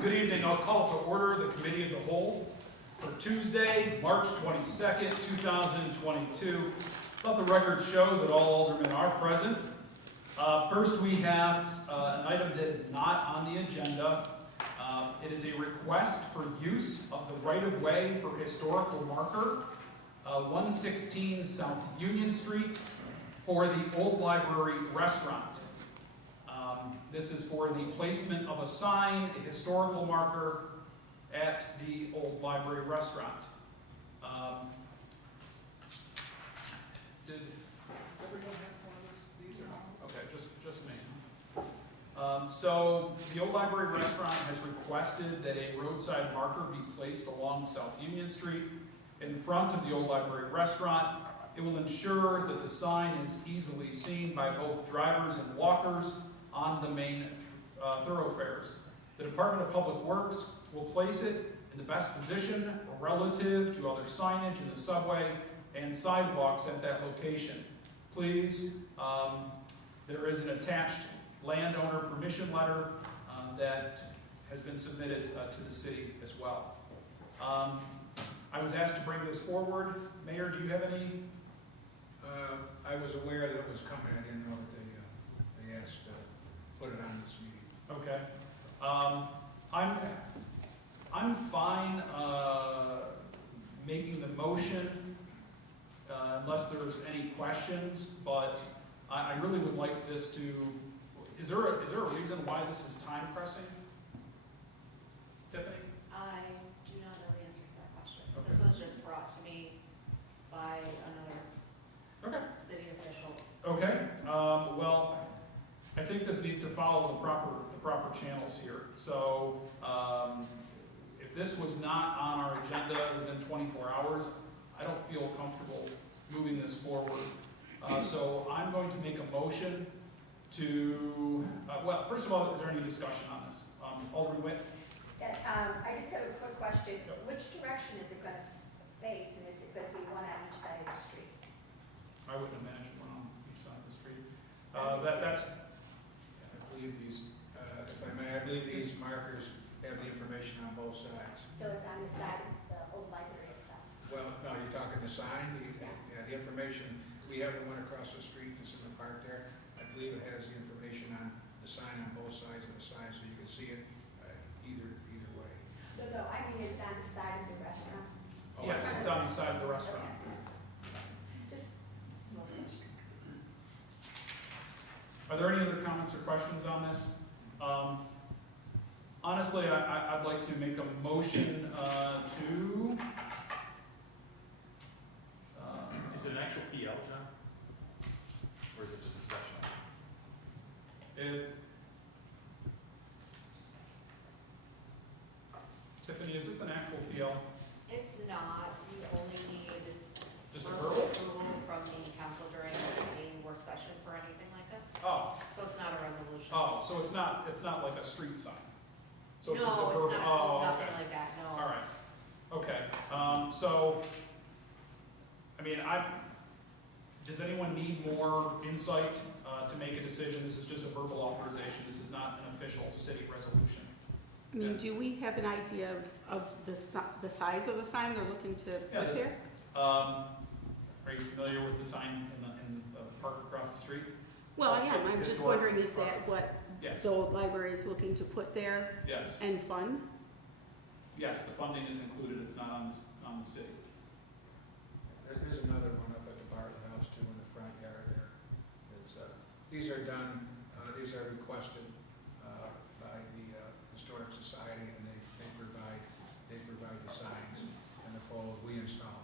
Good evening. I'll call to order the Committee of the Whole for Tuesday, March 22nd, 2022. Let the record show that all aldermen are present. First, we have an item that is not on the agenda. It is a request for use of the right-of-way for historical marker, 116 South Union Street, for the Old Library Restaurant. This is for the placement of a sign, a historical marker, at the Old Library Restaurant. Does everyone have one of these or not? Okay, just me. So the Old Library Restaurant has requested that a roadside marker be placed along South Union Street in front of the Old Library Restaurant. It will ensure that the sign is easily seen by both drivers and walkers on the main thoroughfares. The Department of Public Works will place it in the best position relative to other signage in the subway and sidewalks at that location. Please, there is an attached landowner permission letter that has been submitted to the city as well. I was asked to bring this forward. Mayor, do you have any? I was aware that it was coming. I didn't know that they asked to put it on this meeting. Okay. I'm fine making the motion unless there's any questions, but I really would like this to. Is there a reason why this is time pressing? Tiffany? I do not know the answer to that question. Okay. This was just brought to me by another city official. Okay. Well, I think this needs to follow the proper channels here. So if this was not on our agenda within 24 hours, I don't feel comfortable moving this forward. So I'm going to make a motion to, well, first of all, is there any discussion on this? Alderman Witt? Yeah, I just have a quick question. Yep. Which direction is it going to face, and is it going to be one on each side of the street? I wouldn't imagine one on each side of the street. That's, I believe these, if I may, I believe these markers have the information on both sides. So it's on the side of the old library itself? Well, no, you're talking the sign, the information, we have the one across the street that's in the park there. I believe it has the information on the sign on both sides of the sign, so you can see it either way. No, I mean it's on the side of the restaurant. Oh, yes, it's on the side of the restaurant. Just, Are there any other comments or questions on this? Honestly, I'd like to make a motion to. Is it an actual PL, John? Or is it just a discussion? Tiffany, is this an actual PL? It's not, we only need Just a verbal verbal? approval from the council during a work session for anything like this. Oh, So it's not a resolution. so it's not like a street sign. So it's No, just a verbal. it's not, Oh, nothing okay. like that, no. All right. Okay. So, I mean, does anyone need more insight to make a decision? This is just a verbal authorization. This is not an official city resolution. I mean, do we have an idea of the size of the sign they're looking to Yeah, put this- there? Are you familiar with the sign in the park across the street? Well, I am, I'm just Historic wondering, is property. that what Yes. the old library is looking to put there Yes. and fund? Yes, the funding is included. It's not on the city. There's another one up at the Bartlett House too in the front yard there. It's, these are done, these are requested by the Historic Society, and they provide the signs and the poles, we install them.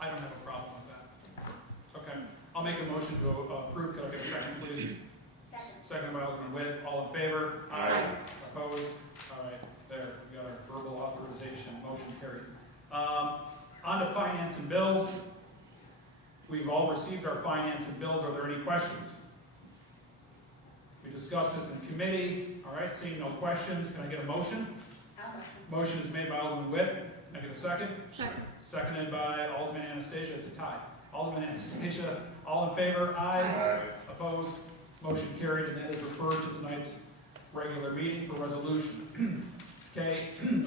I don't have a problem with that. Okay. I'll make a motion to approve. Can I get a second, please? second. Second by Alderman Witt. All in favor? Aye. Opposed? All right, there, we got our verbal authorization, motion carried. On to finance and bills. We've all received our finance and bills. Are there any questions? We discussed this in committee. All right, seeing no questions, can I get a motion? Motion is made by Alderman Witt. Can I get a second? Second. Seconded by Alderman Anastasia. It's a tie. Alderman Anastasia, all in favor? Aye. Opposed? Motion carried, and that is referred to tonight's regular meeting for resolution. Okay,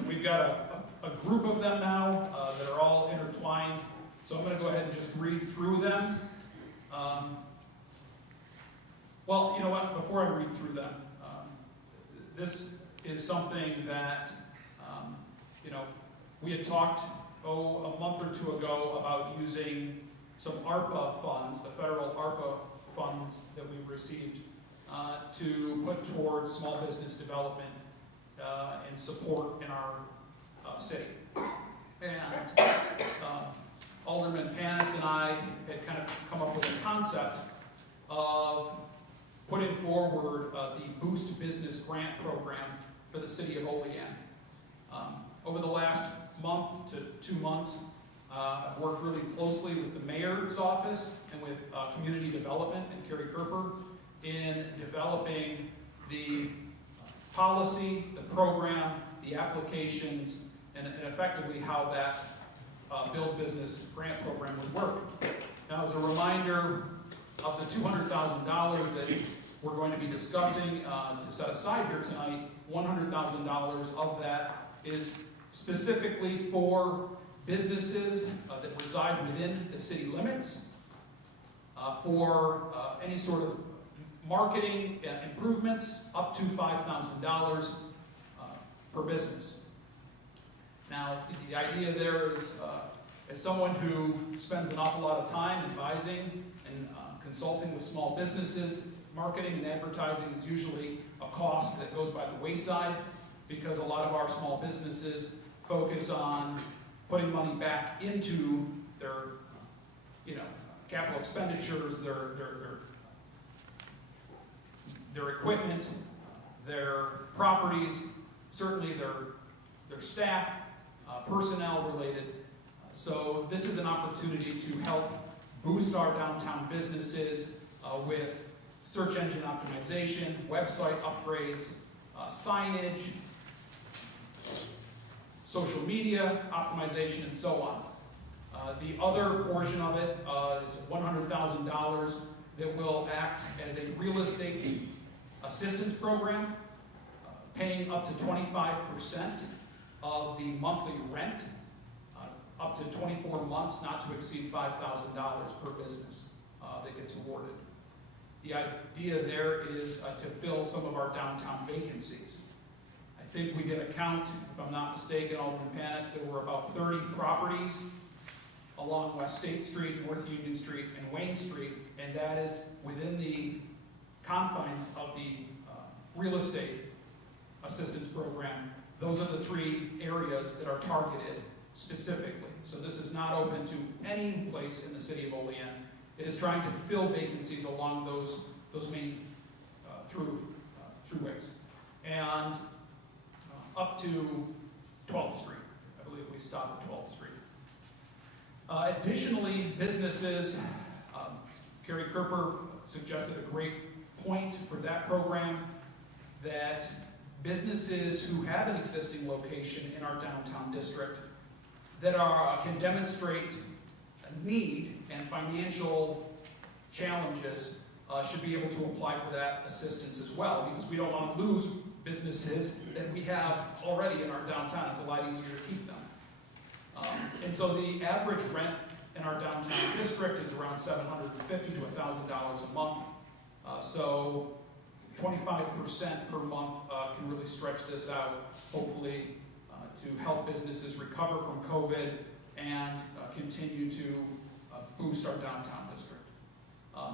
we've got a group of them now that are all intertwined, so I'm going to go ahead and just read through them. Well, you know what, before I read through them, this is something that, you know, we had talked, a month or two ago about using some ARPA funds, the federal ARPA funds that we received, to put towards small business development and support in our city. And Alderman Panis and I had kind of come up with a concept of putting forward the Boost Business Grant Program for the city of Olean. Over the last month to 2 months, I've worked really closely with the mayor's office and with community development and Kerry Kerper in developing the policy, the program, the applications, and effectively how that Build Business Grant Program would work. Now, as a reminder of the $200,000 that we're going to be discussing to set aside here tonight, $100,000 of that is specifically for businesses that reside within the city limits, for any sort of marketing improvements up to $5,000 per business. Now, the idea there is, as someone who spends an awful lot of time advising and consulting with small businesses, marketing and advertising is usually a cost that goes by the wayside because a lot of our small businesses focus on putting money back into their, capital expenditures, their equipment, their properties, certainly their staff, personnel related. So this is an opportunity to help boost our downtown businesses with search engine optimization, website upgrades, signage, social media optimization, and so on. The other portion of it is $100,000 that will act as a real estate assistance program, paying up to 25% of the monthly rent, up to 24 months, not to exceed $5,000 per business that gets awarded. The idea there is to fill some of our downtown vacancies. I think we did a count, if I'm not mistaken, Alderman Panis, there were about 30 properties along West State Street, North Union Street, and Wayne Street, and that is within the confines of the real estate assistance program. Those are the 3 areas that are targeted specifically. So this is not open to any place in the city of Olean. It is trying to fill vacancies along those main throughways. And up to 12th Street. I believe we stop at 12th Street. Additionally, businesses, Kerry Kerper suggested a great point for that program, that businesses who have an existing location in our downtown district that can demonstrate a need and financial challenges should be able to apply for that assistance as well, because we don't want to lose businesses that we have already in our downtown. It's a lot easier to keep them. And so the average rent in our downtown district is around $750 to $1,000 a month. So 25% per month can really stretch this out, hopefully, to help businesses recover from COVID and continue to boost our downtown district.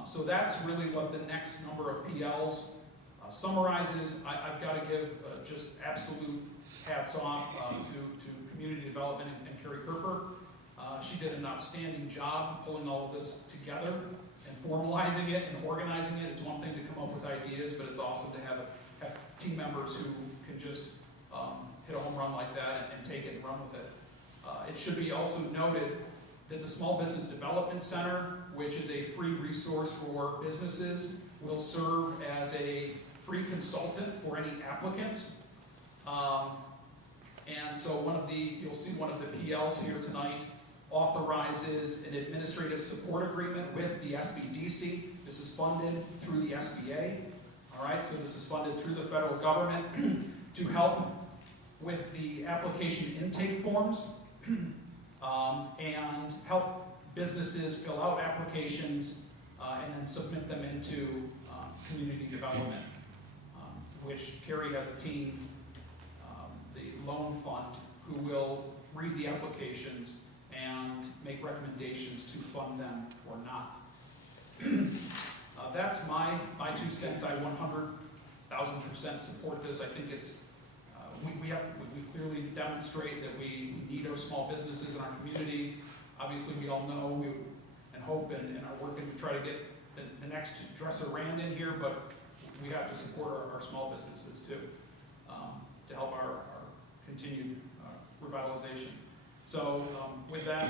So that's really what the next number of PLs summarizes. I've got to give just absolute hats off to community development and Kerry Kerper. She did an outstanding job pulling all of this together and formalizing it and organizing it. It's one thing to come up with ideas, but it's awesome to have team members who can just hit a home run like that and take it and run with it. It should be also noted that the Small Business Development Center, which is a free resource for businesses, will serve as a free consultant for any applicants. And so you'll see one of the PLs here tonight authorizes an administrative support agreement with the SBDC. This is funded through the SBA. All right, so this is funded through the federal government to help with the application intake forms and help businesses fill out applications and then submit them into community development, which Carrie has a team, the loan fund, who will read the applications and make recommendations to fund them or not. That's my 2 cents. I 100,000% support this. I think it's, we clearly demonstrate that we need our small businesses in our community. Obviously, we all know and hope and are working to try to get the next Dresser Rand in here, but we have to support our small businesses too, to help our continued revitalization. So with that,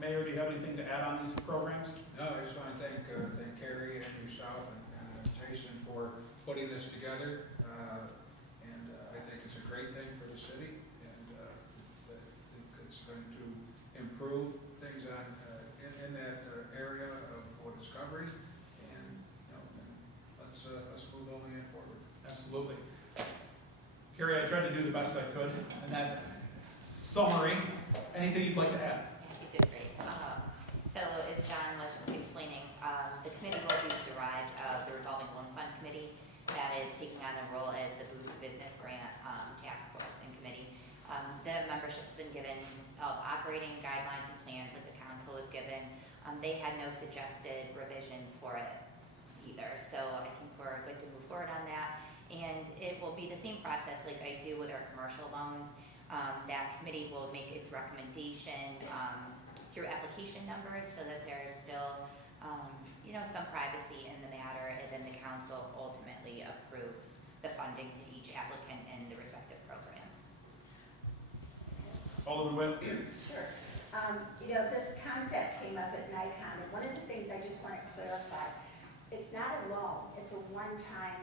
Mayor, do you have anything to add on these programs? No, I just want to thank Carrie and yourself and Jason for putting this together. And I think it's a great thing for the city, and I think it's going to improve things in that area of what is covering. And let's move Olean forward. Absolutely. Carrie, I tried to do the best I could. And that summary, anything you'd like to add? You did great. So as John was explaining, the committee will be derived of the revolving loan fund committee that is taking on the role as the Boost Business Grant Task Force and Committee. The membership's been given operating guidelines and plans that the council was given. They had no suggested revisions for it either, so I think we're good to move forward on that. And it will be the same process like I do with our commercial loans. That committee will make its recommendation through application numbers so that there's still, some privacy in the matter, and then the council ultimately approves the funding to each applicant in the respective programs. Alderman Witt? Sure. This concept came up at NICOM, and one of the things I just want to clarify, it's not a loan, it's a one-time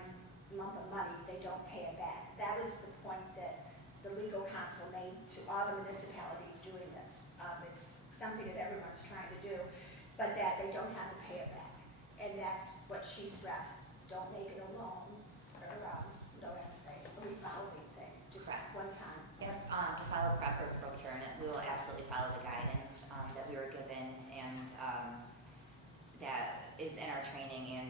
lump of money, they don't pay it back. That was the point that the legal counsel made to all the municipalities doing this. It's something that everyone's trying to do, but that they don't have to pay it back. And that's what she stressed, don't make it a loan, or, don't have to say, a revolving thing, just one time. Yep, to follow proper procurement, we will absolutely follow the guidance that we were given, and that is in our training and,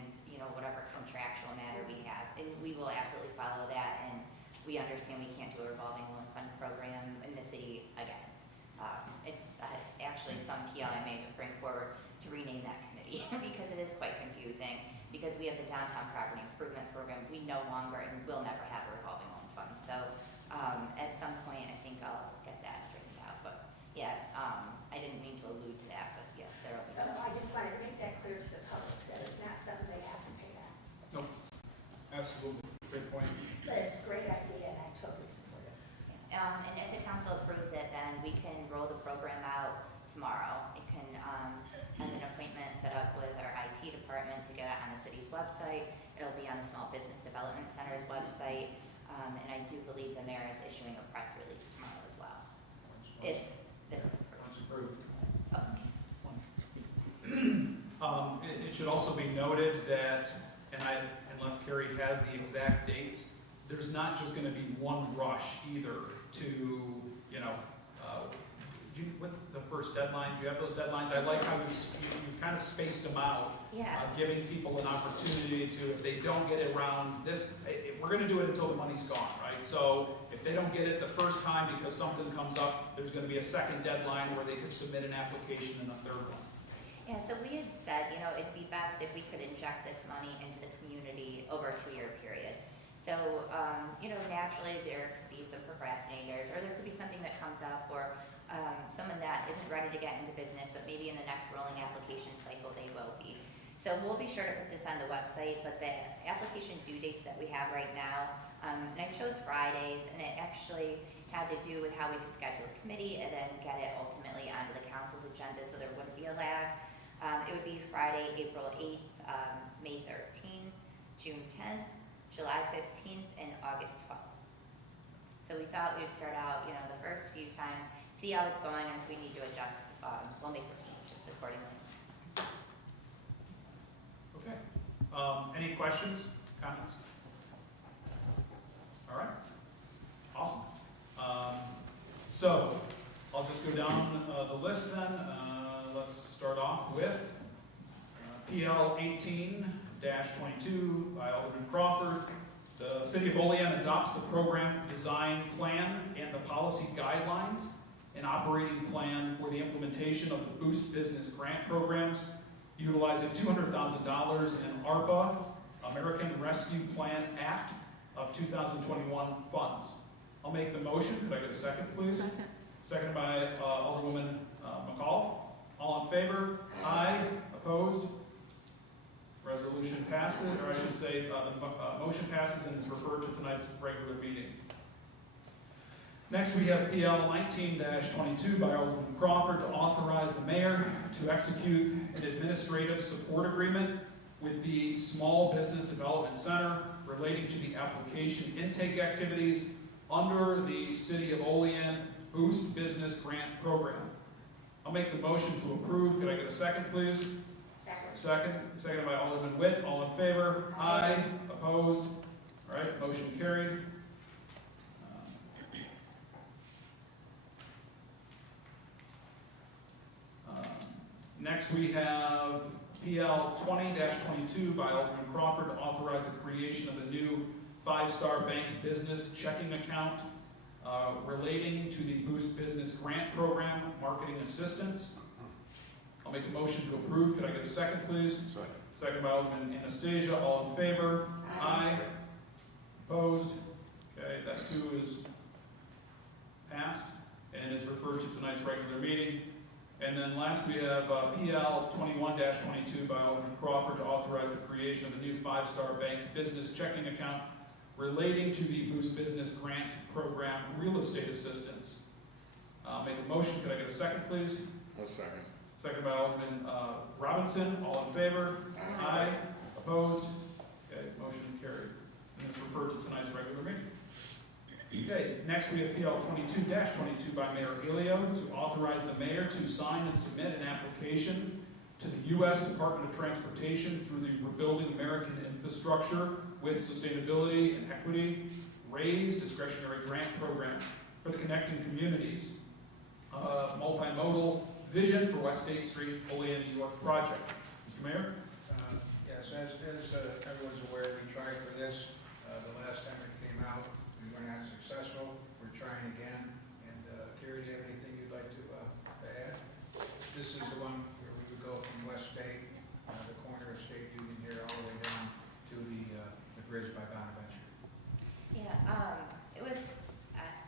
whatever contractual matter we have. And we will absolutely follow that, and we understand we can't do a revolving loan fund program in the city again. It's actually some PL I may bring forward to rename that committee because it is quite confusing, because we have the downtown property improvement program. We no longer and will never have a revolving loan fund. So at some point, I think I'll get that straightened out. But yeah, I didn't mean to allude to that, but yes, there will be. I just wanted to make that clear to the public, that it's not something they have to pay back. Nope. Absolutely. Great point. But it's a great idea, and I totally support it. And if the council approves it, then we can roll the program out tomorrow. It can have an appointment set up with our IT department to get it on the city's website. It'll be on the Small Business Development Center's website. And I do believe the mayor is issuing a press release tomorrow as well, if this is approved. Once approved. Okay. It should also be noted that, unless Carrie has the exact dates, there's not just going to be one rush either to, with the first deadline, do you have those deadlines? I like how you kind of spaced them out, Yeah. giving people an opportunity to, if they don't get it around this, we're going to do it until the money's gone, right? So if they don't get it the first time because something comes up, there's going to be a second deadline where they could submit an application and a third one. Yeah, so we had said, it'd be best if we could inject this money into the community over a 2-year period. So, naturally there could be some procrastinators, or there could be something that comes up, or someone that isn't ready to get into business, but maybe in the next rolling application cycle they will be. So we'll be sure to put this on the website, but the application due dates that we have right now, and I chose Fridays, and it actually had to do with how we could schedule a committee and then get it ultimately onto the council's agenda so there wouldn't be a lag. It would be Friday, April 8th, May 13th, June 10th, July 15th, and August 12th. So we thought we'd start out, the first few times, see how it's going, and if we need to adjust, we'll make those changes accordingly. Okay. Any questions, Comments? All right, awesome. So I'll just go down the list then. Let's start off with PL 18-22 by Alderman Crawford. The City of Olean adopts the program design plan and the policy guidelines and operating plan for the implementation of the Boost Business Grant programs, utilizing $200,000 in ARPA, American Rescue Plan Act of 2021 funds. I'll make the motion. Could I get a second, please? Second. Seconded by Alderwoman McCall. All in favor? Aye. Opposed? Resolution passes, or I should say, the motion passes and is referred to tonight's regular meeting. Next, we have PL 19-22 by Alderman Crawford to authorize the mayor to execute an administrative support agreement with the Small Business Development Center relating to the application intake activities under the City of Olean Boost Business Grant Program. I'll make the motion to approve. Could I get a second, please? Seconded by Alderman Witt. All in favor? Aye. Opposed? All right, motion carried. Next, we have PL 20-22 by Alderman Crawford to authorize the creation of a new 5-star bank business checking account relating to the Boost Business Grant Program marketing assistance. I'll make a motion to approve. Could I get a second, please? Second. Second by Alderman Anastasia. All in favor? Aye. Opposed? Okay, that too is passed and is referred to tonight's regular meeting. And then last we have PL 21-22 by Alderman Crawford to authorize the creation of a new 5-star bank business checking account relating to the Boost Business Grant Program real estate assistance. Make a motion. Could I get a second, please? I'll second. Second by Alderman Robinson. All in favor? Aye. Opposed? Okay, motion carried. And it's referred to tonight's regular meeting. Okay, next we have PL 22-22 by Mayor Elio to authorize the mayor to sign and submit an application to the U.S. Department of Transportation through the Rebuilding American Infrastructure with Sustainability and Equity RAISE discretionary grant program for the Connecting Communities multimodal vision for West State Street, Olean, New York project. Mr. Mayor? Yes, as everyone's aware, we tried for this the last time it came out. We were not successful. We're trying again. And Carrie, do you have anything you'd like to add? This is the one where we would go from West State, the corner of State Union here, all the way down to the bridge by Bonaventure. Yeah, it was,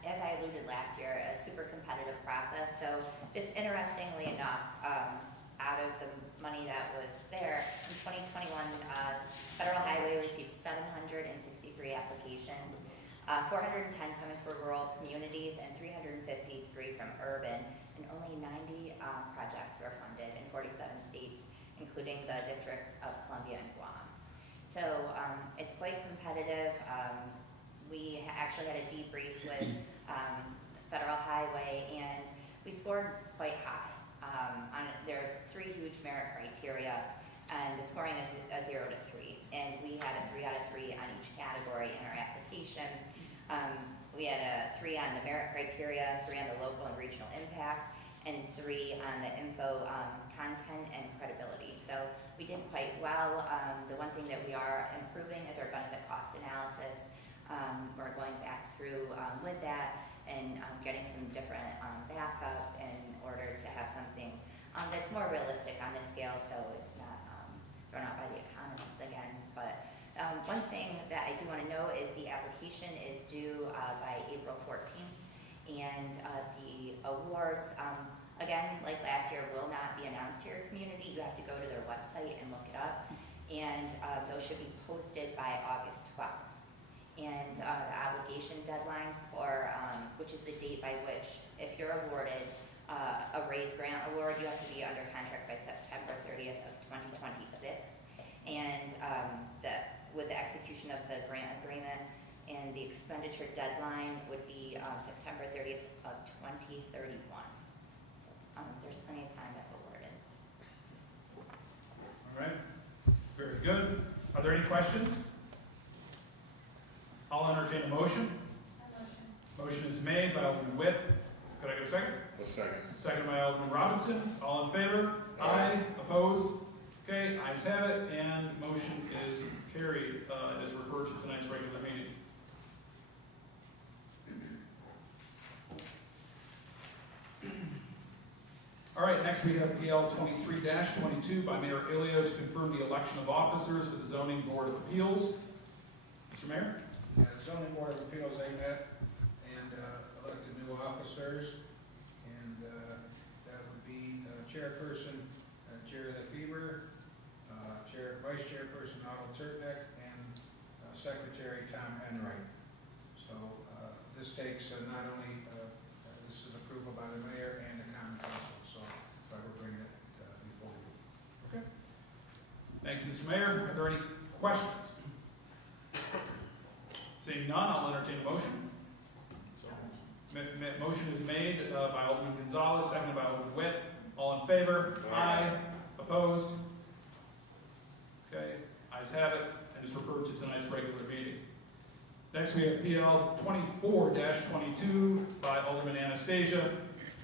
as I alluded last year, a super competitive process. So just interestingly enough, out of the money that was there, in 2021, Federal Highway received 763 applications, 410 coming from rural communities and 353 from urban, and only 90 projects were funded in 47 states, including the District of Columbia and Guam. So it's quite competitive. We actually had a debrief with Federal Highway, and we scored quite high. There's 3 huge merit criteria, and the scoring is a 0 to 3. And we had a 3 out of 3 on each category in our application. We had a 3 on the merit criteria, 3 on the local and regional impact, and 3 on the info content and credibility. So we did quite well. The one thing that we are improving is our benefit cost analysis. We're going back through with that and getting some different backup in order to have something that's more realistic on this scale, so it's not thrown out by the economists again. But one thing that I do want to know is the application is due by April 14th, and the awards, again, like last year, will not be announced to your community. You have to go to their website and look it up, and those should be posted by August 12th. And the obligation deadline for, which is the date by which, if you're awarded a RAISE grant award, you have to be under contract by September 30th of 2026. And with the execution of the grant agreement, and the expenditure deadline would be September 30th of 2031. So there's plenty of time if awarded. All right. Very good. Are there any questions? entertain a motion. Motion is made by Alderman Witt. Could I get a second? A second. Second by Alderman Robinson. All in favor? Aye. Opposed? Okay, ayes have it, and motion is carried, as referred to tonight's regular meeting. All right, next we have PL 23-22 by Mayor Ilio to confirm the election of officers for the Zoning Board of Appeals. Mr. Mayor? The zoning board of appeals, they met and elected new officers, and that would be chairperson Jerry LaFever, vice chairperson Otto Turtneck, and secretary Tom Enright. So this takes not only, this is approval by the mayor and the common council, so that's why we're bringing it before you. Okay. Thank you, Mr. Mayor. Are there any questions? Seeing none, I'll entertain a motion. So, motion is made by Alderman Gonzalez, seconded by Alderman Witt. All in favor? Aye. Opposed? Okay, ayes have it, and is referred to tonight's regular meeting. Next, we have PL 24-22 by Alderman Anastasia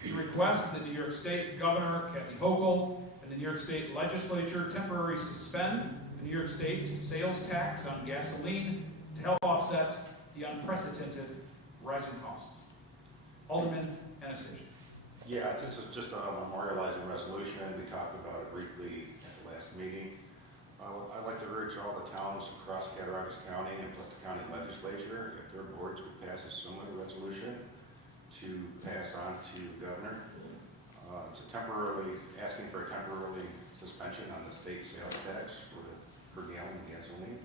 to request that the New York State Governor Kathy Hochul and the New York State Legislature temporarily suspend the New York State sales tax on gasoline to help offset the unprecedented rising costs. Alderman Anastasia. Yeah, this is just a memorializing resolution. We talked about it briefly at the last meeting. I'd like to urge all the towns across Cattaraugus County and plus the county legislature, if their boards would pass a similar resolution, to pass on to the governor. It's asking for a temporary suspension on the state sales tax for per gallon of gasoline.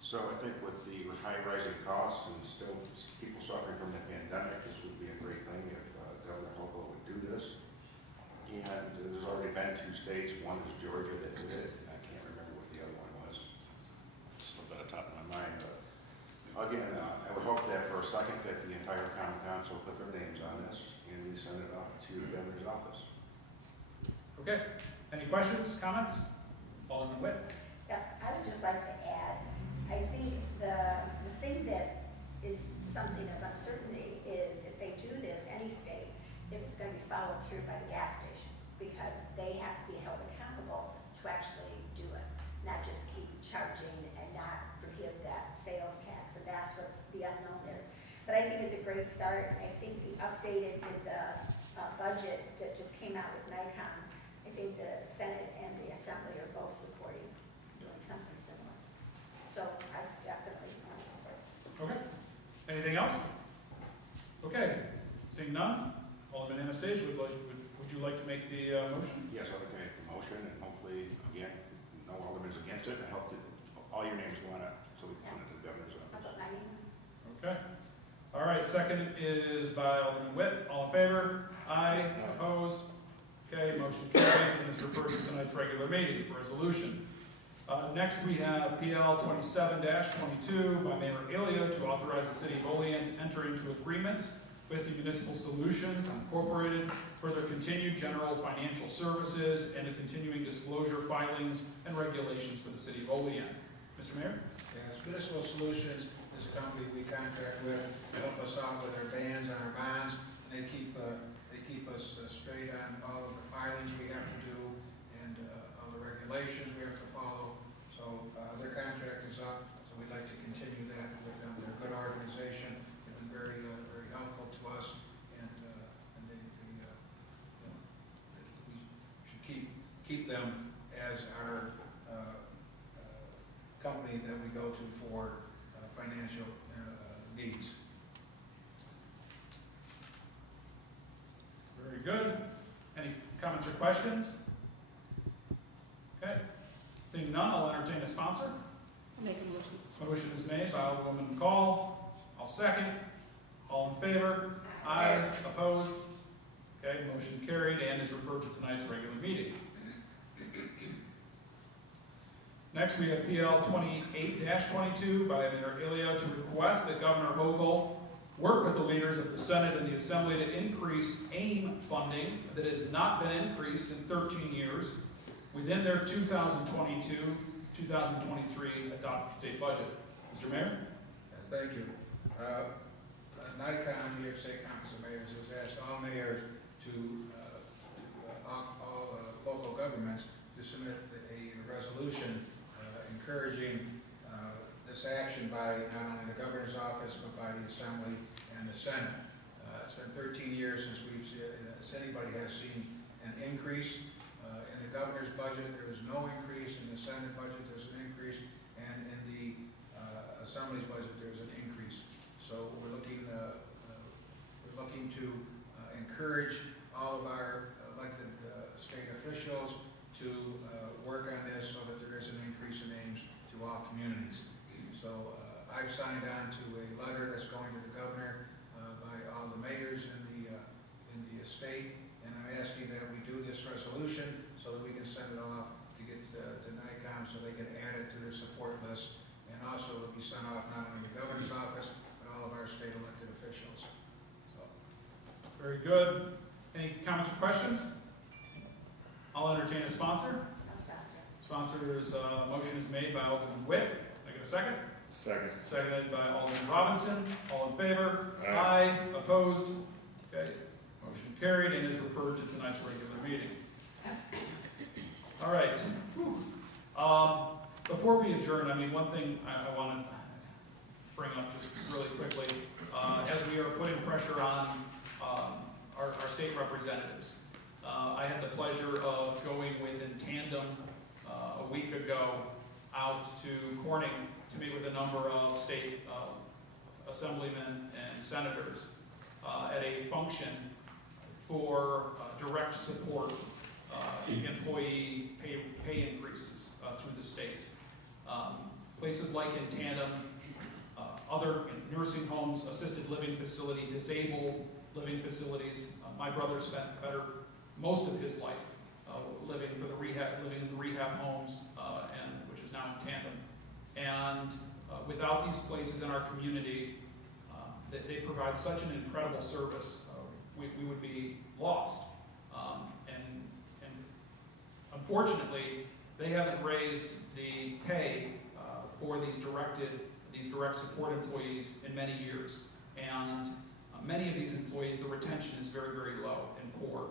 So I think with the high rising costs and still people suffering from the pandemic, this would be a great thing if Governor Hochul would do this. And there's already been 2 states, one is Georgia that did it, and I can't remember what the other one was. It's slipped out of the top of my mind, but again, I would hope that for a second that the entire common council put their names on this and we send it off to the governor's office. Okay, any questions, comments? Alderman Witt. Yeah, I would just like to add, I think the thing that is something of uncertainty is if they do this, any state, if it's going to be followed through by the gas stations, because they have to be held accountable to actually do it, not just keep charging and not forgive that sales tax, and that's what the unknown is. But I think it's a great start. I think the updated with the budget that just came out with NICOM, I think the Senate and the Assembly are both supporting doing something similar. So I definitely want to support it. Okay. Anything else? Okay. Seeing none, Alderman Anastasia, would you like to make the motion? Yes, I'd like to make the motion, and hopefully, again, no alderman's against it. I hope that all your names go on it, so we can send it to the governor's I'll office. put my name on. Okay. All right, second is by Alderman Witt. All in favor? Aye. Opposed? Okay, motion carried, and is referred to tonight's regular meeting. Resolution. Next, we have PL 27-22 by Mayor Ilio to authorize the city of Olean to enter into agreements with the Municipal Solutions Incorporated for their continued general financial services and the continuing disclosure filings and regulations for the city of Olean. Mr. Mayor? Yes, Municipal Solutions is a company we contract with to help us out with our bans and our bonds, and they keep us straight on all of the filings we have to do and all the regulations we have to follow. So their contract is up, so we'd like to continue that with them. They're a good organization. They've been very helpful to us, and we should keep them as our company that we go to for financial needs. Very good. Any comments or questions? Okay. Seeing none, I'll entertain a sponsor. I'll make a motion. Motion is made by Alderwoman McCall. I'll second. All in favor? Aye. Opposed? Okay, motion carried and is referred to tonight's regular meeting. Next, we have PL 28-22 by Mayor Ilio to request that Governor Hochul work with the leaders of the Senate and the Assembly to increase AIM funding that has not been increased in 13 years within their 2022-2023 adopted state budget. Mr. Mayor? Yes, thank you. NICOM, New York State Conference of Mayors, has asked all mayors to all local governments to submit a resolution encouraging this action by not only the governor's office, but by the Assembly and the Senate. It's been 13 years since anybody has seen an increase. In the governor's budget, there was no increase. In the Senate budget, there's an increase. And in the Assembly's budget, there's an increase. So we're looking to encourage all of our elected state officials to work on this so that there is an increase in names to all communities. So I've signed on to a letter that's going to the governor by all the mayors in the state, and I'm asking that we do this resolution so that we can send it off to get to NICOM so they can add it to their support list, and also it'll be sent off not only to the governor's office, but all of our state elected officials. So. Very good. Any comments or questions? I'll entertain a sponsor. Sponsor's motion is made by Alderman Witt. Can I get a second? Second. Seconded by Alderman Robinson. All in favor? Aye. Opposed? Okay. Motion carried and is referred to tonight's regular meeting. All right. Before we adjourn, I mean, one thing I want to bring up just really quickly, as we are putting pressure on our state representatives. I had the pleasure of going in tandem a week ago out to Corning to meet with a number of state assemblymen and senators at a function for direct support employee pay increases through the state. Places like in tandem, other nursing homes, assisted living facility, disabled living facilities. My brother spent most of his life living in the rehab homes, and which is now in tandem. And without these places in our community, they provide such an incredible service. We would be lost. And unfortunately, they haven't raised the pay for these direct support employees in many years. And many of these employees, the retention is very, very low and poor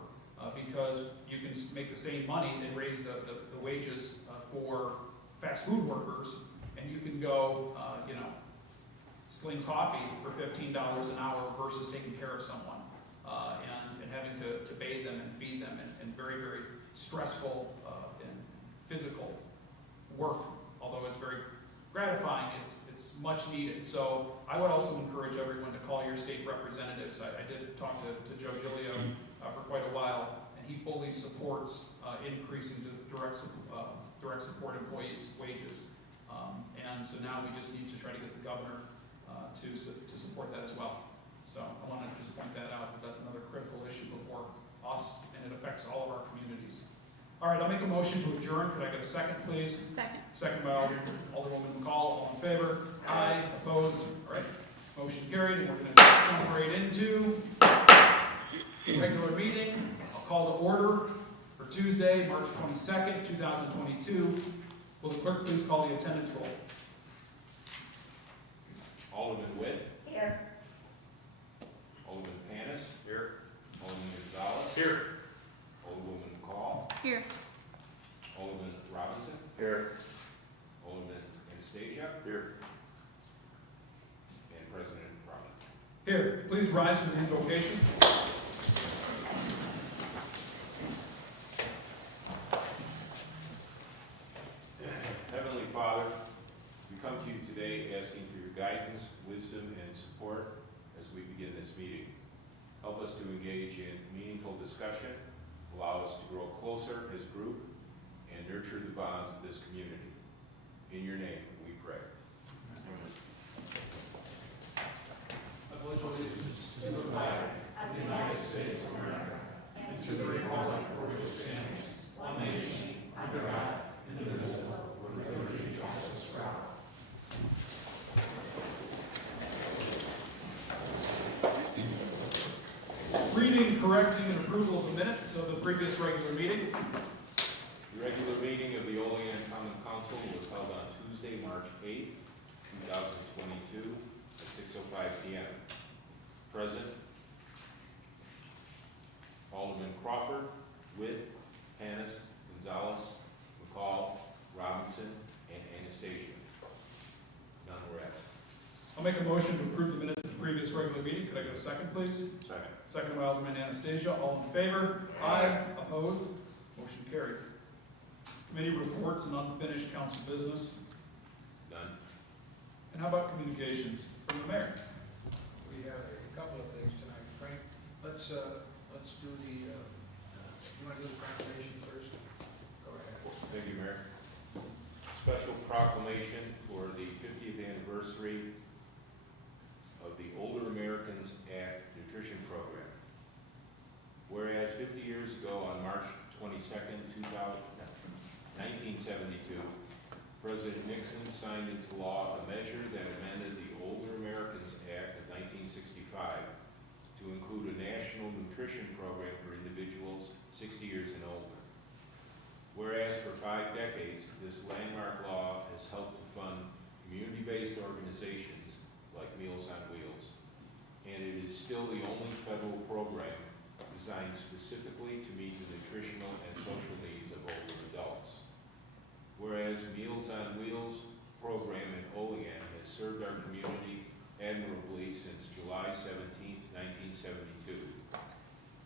because you can make the same money and raise the wages for fast food workers, and you can go, sling coffee for $15 an hour versus taking care of someone and having to bathe them and feed them and very, very stressful and physical work. Although it's very gratifying, it's much needed. So I would also encourage everyone to call your state representatives. I did talk to Joe Giglio for quite a while, and he fully supports increasing the direct support employees' wages. And so now we just need to try to get the governor to support that as well. So I want to just point that out, that that's another critical issue before us, and it affects all of our communities. All right, I'll make a motion to adjourn. Could I get a second, please? Second. Second by Alderwoman McCall. All in favor? Aye. Opposed? All right. Motion carried, and we're going to jump right into regular meeting. I'll call to order for Tuesday, March 22nd, 2022. Will the clerk please call the attendance roll? Alderman Witt. Here. Alderman Panis. Here. Alderman Gonzalez. Here. Alderwoman McCall. Here. Alderman Robinson. Here. Alderman Anastasia. Here. And President Robin. Here, please rise for the invocation. Heavenly Father, we come to you today asking for your guidance, wisdom, and support as we begin this meeting. Help us to engage in meaningful discussion, allow us to grow closer as a group, and nurture the bonds of this community. In your name, we pray. I pledge allegiance to the flag of the United States of America and to the republic for which it stands, one nation, under God, indivisible, with liberty and justice for all. Reading, correcting, and approval of the minutes of the previous regular meeting. The regular meeting of the Olean Common Council was held on Tuesday, March 8th, 2022. at 6:05 PM. Present, Alderman Crawford, Witt, Panis, Gonzalez, McCall, Robinson, and Anastasia. None were absent. I'll make a motion to approve the minutes of the previous regular meeting. Could I get a second, please? Second. Second by Alderman Anastasia. All in favor? Aye. Opposed? Motion carried. Committee reports and unfinished council business. None. And how about communications from the mayor? We have a couple of things tonight, Frank. Let's do the, you want to do the proclamation first? Go ahead. Thank you, Mayor. Special proclamation for the 50th anniversary of the Older Americans Act Nutrition Program. Whereas 50 years ago, on March 22nd, 1972, President Nixon signed into law a measure that amended the Older Americans Act of 1965 to include a national nutrition program for individuals 60 years and older. Whereas for 5 decades, this landmark law has helped to fund community-based organizations like Meals on Wheels, and it is still the only federal program designed specifically to meet the nutritional and social needs of older adults. Whereas Meals on Wheels program in Olean has served our community admirably since July 17, 1972.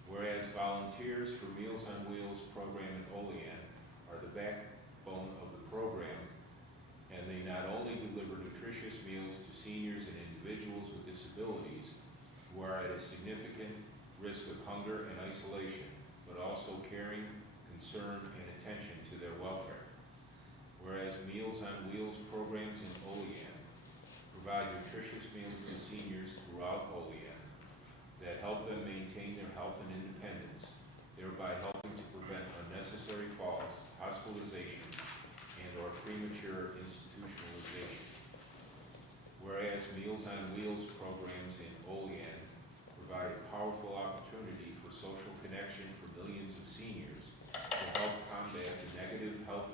Whereas volunteers for Meals on Wheels program in Olean are the backbone of the program, and they not only deliver nutritious meals to seniors and individuals with disabilities who are at a significant risk of hunger and isolation, but also caring, concern, and attention to their welfare. Whereas Meals on Wheels programs in Olean provide nutritious meals to seniors throughout Olean that help them maintain their health and independence, thereby helping to prevent unnecessary falls, hospitalization, and/or premature institutionalization. Whereas Meals on Wheels programs in Olean provide a powerful opportunity for social connection for millions of seniors to help combat the negative health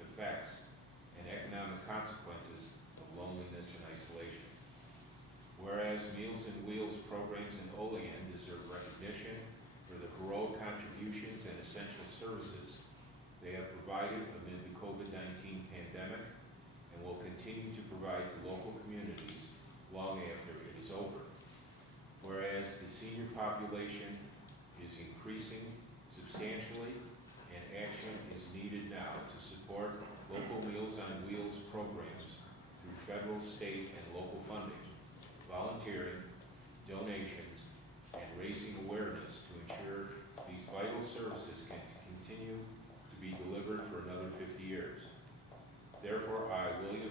effects and economic consequences of loneliness and isolation. Whereas Meals on Wheels programs in Olean deserve recognition for the heroic contributions and essential services they have provided amid the COVID-19 pandemic and will continue to provide to local communities long after it is over. Whereas the senior population is increasing substantially and action is needed now to support local Meals on Wheels programs through federal, state, and local funding, volunteering, donations, and raising awareness to ensure these vital services can continue to be delivered for another 50 years. Therefore, I, William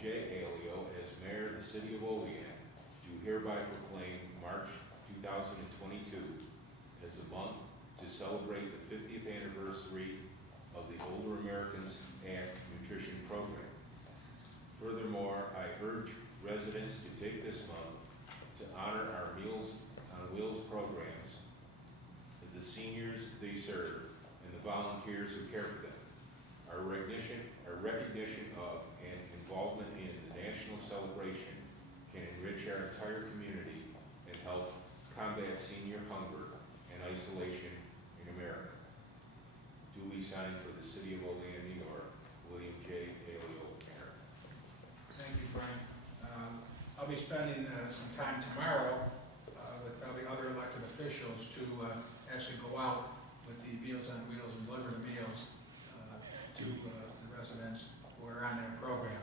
J. Alio, as Mayor of the City of Olean, do hereby proclaim March 2022 as a month to celebrate the 50th anniversary of the Older Americans Act Nutrition Program. Furthermore, I urge residents to take this month to honor our Meals on Wheels programs, the seniors they serve, and the volunteers who care for them. Our recognition of and involvement in the national celebration can enrich our entire community and help combat senior hunger and isolation in America. Duly signed for the City of Olean, New York, William J. Alio, Mayor. Thank you, Frank. I'll be spending some time tomorrow with probably other elected officials to actually go out with the Meals on Wheels and deliver the meals to the residents who are on that program.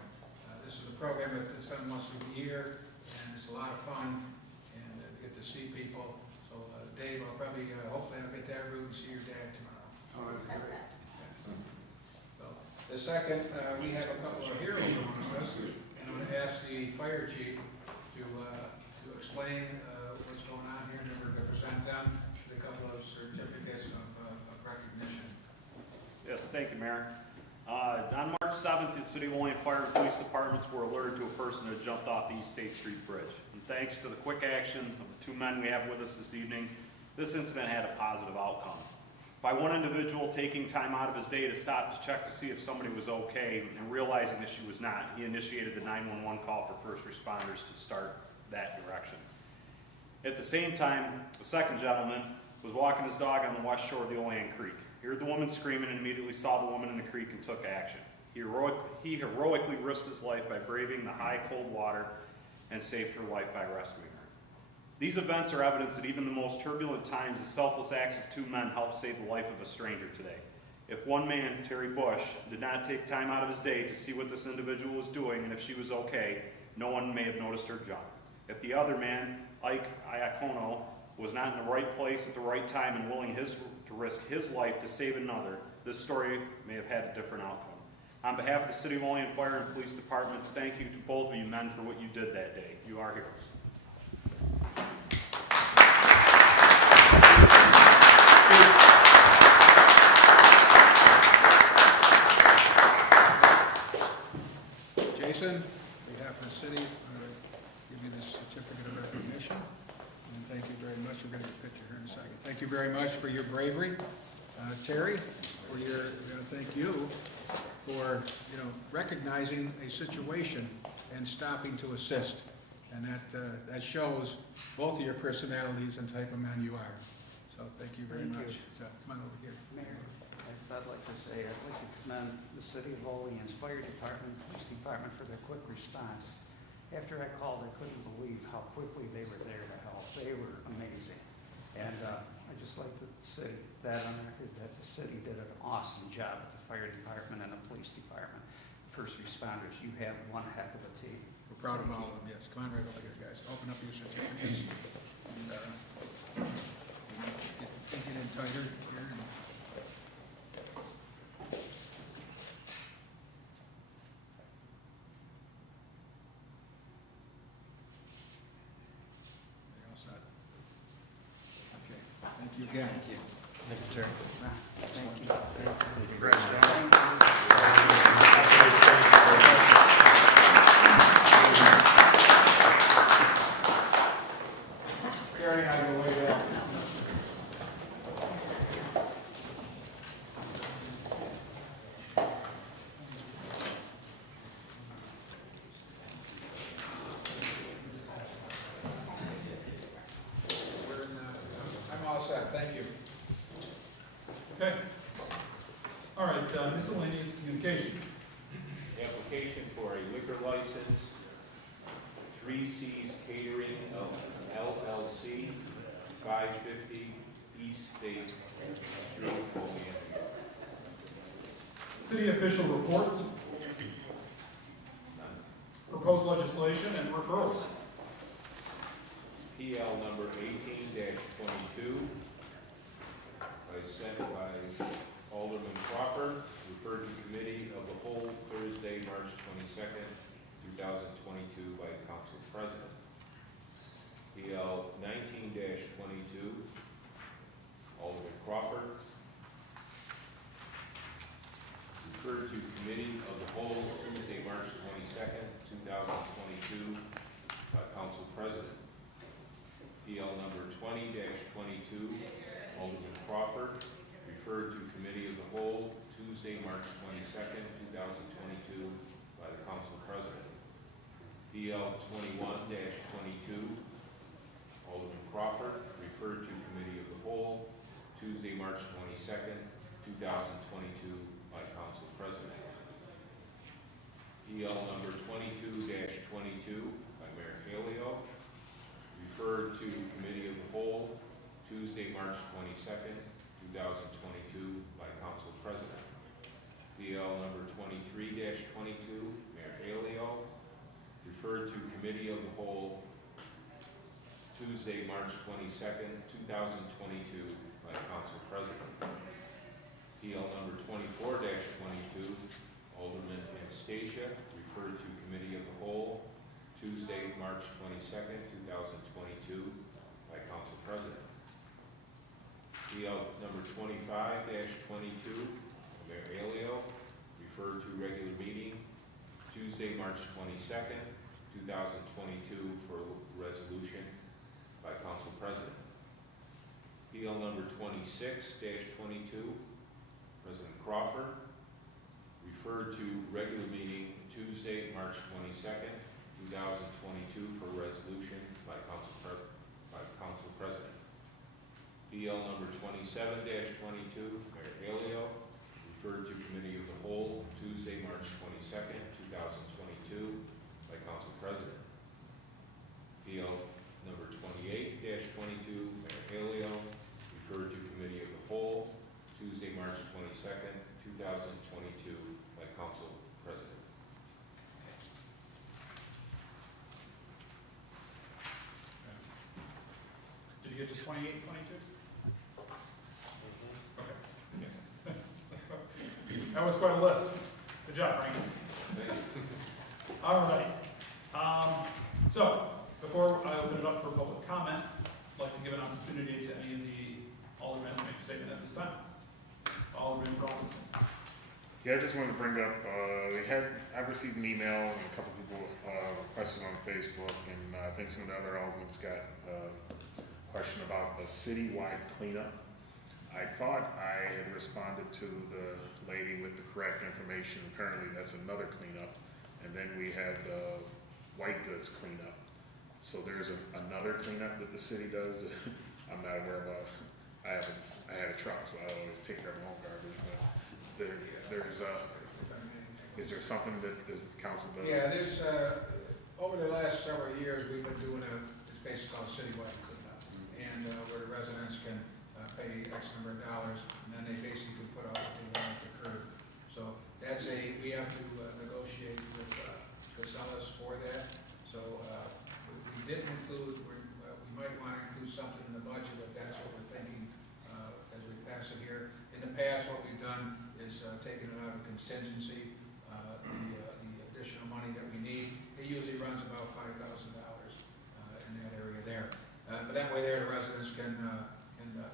This is a program that's done once a year, and it's a lot of fun, and get to see people. So, Dave, I'll probably, hopefully I'll get that route and see your dad tomorrow. Oh, that's great. So, the second, we have a couple of heroes amongst us, and I'm going to ask the fire chief to explain what's going on here, and then we're going to present them with a couple of certificates of recognition. Yes, thank you, Mayor. On March 7th, the City of Olean Fire and Police Departments were alerted to a person who had jumped off the East State Street Bridge. And thanks to the quick action of the 2 men we have with us this evening, this incident had a positive outcome. by one individual taking time out of his day to stop to check to see if somebody was okay, and realizing that she was not, he initiated the 911 call for first responders to start that direction. At the same time, the second gentleman was walking his dog on the west shore of the Olean Creek. He heard the woman screaming and immediately saw the woman in the creek and took action. He heroically risked his life by braving the high, cold water and saved her life by rescuing her. These events are evidence that even the most turbulent times, the selfless acts of two men helped save the life of a stranger today. If one man, Terry Bush, did not take time out of his day to see what this individual was doing and if she was okay, no one may have noticed her jump. If the other man, Ike Iacono, was not in the right place at the right time and willing to risk his life to save another, this story may have had a different outcome. On behalf of the City of Olean Fire and Police Departments, thank you to both of you men for what you did that day. You are heroes. Jason, on behalf of the city, I'm going to give you this certificate of recognition. And thank you very much. We're going to get a picture here in a second. Thank you very much for your bravery. Terry, we're going to thank you for, recognizing a situation and stopping to assist. And that shows both of your personalities and type of man you are. So thank you very much. So come on over here. Mayor, I'd like to say, I'd like to commend the City of Olean's Fire Department, Police Department for their quick response. After I called, I couldn't believe how quickly they were there to help. They were amazing. And I'd just like to say that on record, that the city did an awesome job with the Fire Department and the Police Department. First responders, you have one heck of a team. We're proud of all of them, yes. Come on right over here, guys. Open up your certificates. And, get in tighter here. Are you all set? Okay. Thank you again. Thank you. Thank you, Chair. Thank you. Gary and I go way back. I'm all set, thank you. Okay. All right, miscellaneous communications. Application for a liquor license, 3 C's Catering LLC, 550 East State Street, Olean. City official reports, proposed legislation, and referrals. PL number 18-22, sent by Alderman Crawford, referred to Committee of the Whole Thursday, March 22nd, 2022 by Council President. PL 19-22, Alderman Crawford, referred to Committee of the Whole Tuesday, March 22nd, 2022 by Council President. PL number 20-22, Alderman Crawford, referred to Committee of the Whole Tuesday, March 22nd, 2022 by the Council President. PL 21-22, Alderman Crawford, referred to Committee of the Whole Tuesday, March 22nd, 2022 by Council President. PL number 22-22 by Mayor Halio, referred to Committee of the Whole Tuesday, March 22nd, 2022 by Council President. PL number 23-22, Mayor Halio, referred to Committee of the Whole Tuesday, March 22nd, 2022 by Council President. PL number 24-22, Alderman Anastasia, referred to Committee of the Whole Tuesday, March 22nd, 2022 by Council President. PL number 25-22, Mayor Halio, referred to regular meeting Tuesday, March 22nd, 2022 for resolution by Council President. PL number 26-22, President Crawford, referred to regular meeting Tuesday, March 22nd, 2022 for resolution by Council President. PL number 27-22, Mayor Halio, referred to Committee of the Whole Tuesday, March 22nd, 2022 by Council President. PL number 28-22, Mayor Halio, referred to Committee of the Whole Tuesday, March 22nd, 2022 by Council President. Did you get to 28, 22? Okay, yes. That was quite a list. Good job, Frank. All right. So, before I open it up for public comment, I'd like to give an opportunity to any of the aldermen to make a statement at this time. Alderman Robinson. Yeah, I just wanted to bring up, I've received an email and a couple people requested on Facebook, and I think some of the other aldermen got a question about a citywide cleanup. I thought I had responded to the lady with the correct information. Apparently that's another cleanup. And then we had the white goods cleanup. So there's another cleanup that the city does. I'm not aware of. I had a truck, so I always take care of my own garbage. But is there something that this council does? Yeah, there's, over the last several years, we've been doing it's basically called citywide cleanup. And where the residents can pay X number of dollars, and then they basically put out what they want at the curb. So that's we have to negotiate with Casellas for that. So we didn't include, we might want to include something in the budget, but that's what we're thinking as we pass it here. In the past, what we've done is taken it out of contingency, the additional money that we need. It usually runs about $5,000 in that area there. But that way there, the residents can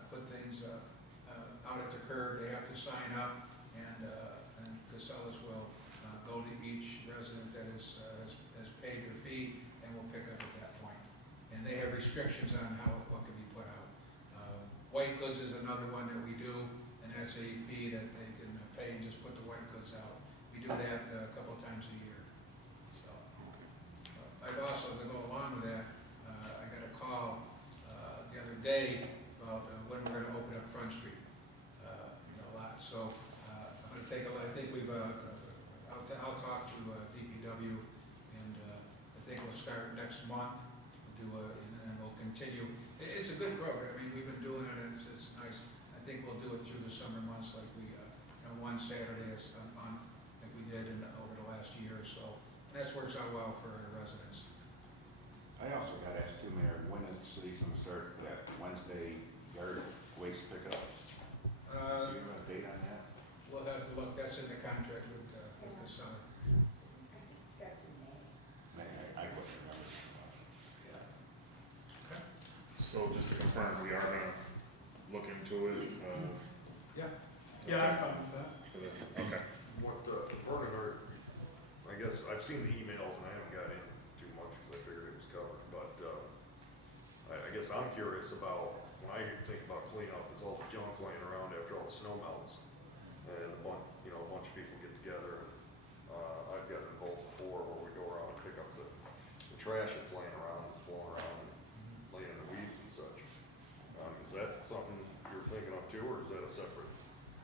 put things out at the curb. They have to sign up, and Casellas will go to each resident that has paid their fee, and will pick up at that point. And they have restrictions on what can be put out. White goods is another one that we do, and that's a fee that they can pay and just put the white goods out. We do that a couple of times a year. So I've also, to go along with that, I got a call the other day about when we're going to open up Front Street, a lot. So I'm going to take I think we've, I'll talk to DPW, and I think we'll start next month. And then we'll continue. It's a good program. I mean, we've been doing it, and it's nice. I think we'll do it through the summer months, like we, one Saturday a month, like we did over the last year or so. And that works out well for the residents. I also got asked too, Mayor, when is the city going to start that Wednesday yard waste pickup? Do you have a date on that? We'll have to look. That's in the contract with the summer. I think it starts in May. I wasn't remember. Yeah. So just to confirm, we are gonna look into it. Yeah. Yeah, I'm fine with that. Okay. What the burning, I guess I've seen the emails and I haven't got in too much because I figured it was covered, but I guess I'm curious about, when I think about cleanup, there's all the junk laying around after all the snow melts, and a bunch of people get together, and I've gotten involved before where we go around and pick up the trash that's laying around, that's blowing around, and laying in the weeds and such. Is that something you're thinking of too, or is that a separate?